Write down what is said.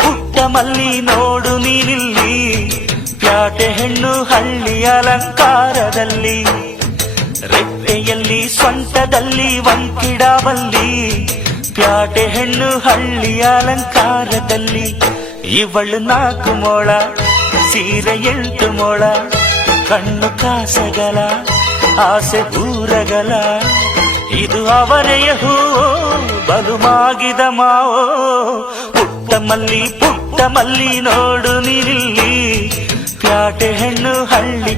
ಪುಟ್ಟ ಮಲ್ಲಿ ನೋಡು ನೀನಿಲ್ಲಿ, ಪ್ಯಾಟೆ ಹೆಣ್ಣು ಹಳ್ಳಿ ಅಲಂಕಾರದಲ್ಲಿ, ರೆಟ್ಟೆಯಲ್ಲಿ ಸ್ವಂತದಲ್ಲಿ ವಂಕಿಡಬಲ್ಲಿ, ಪ್ಯಾಟೆ ಹೆಣ್ಣು ಹಳ್ಳಿ ಅಲಂಕಾರದಲ್ಲಿ. ಇವಳು 4 ಮೊಳ ಸೀರೆ 8 ಮೊಳ, ಕಣ್ಣು ಕಾಸಗಲ ಆಸೆ ದೂರಗಲ, ಇದು ಅವನೆಯ ಹೂವೋ ಬಲು ಮಾಗಿದ ಮಾವೋ. ಪುಟ್ಟ ಮಲ್ಲಿ ನೋಡು ನೀನಿಲ್ಲಿ, ಪ್ಯಾಟೆ ಹೆಣ್ಣು ಹಳ್ಳಿ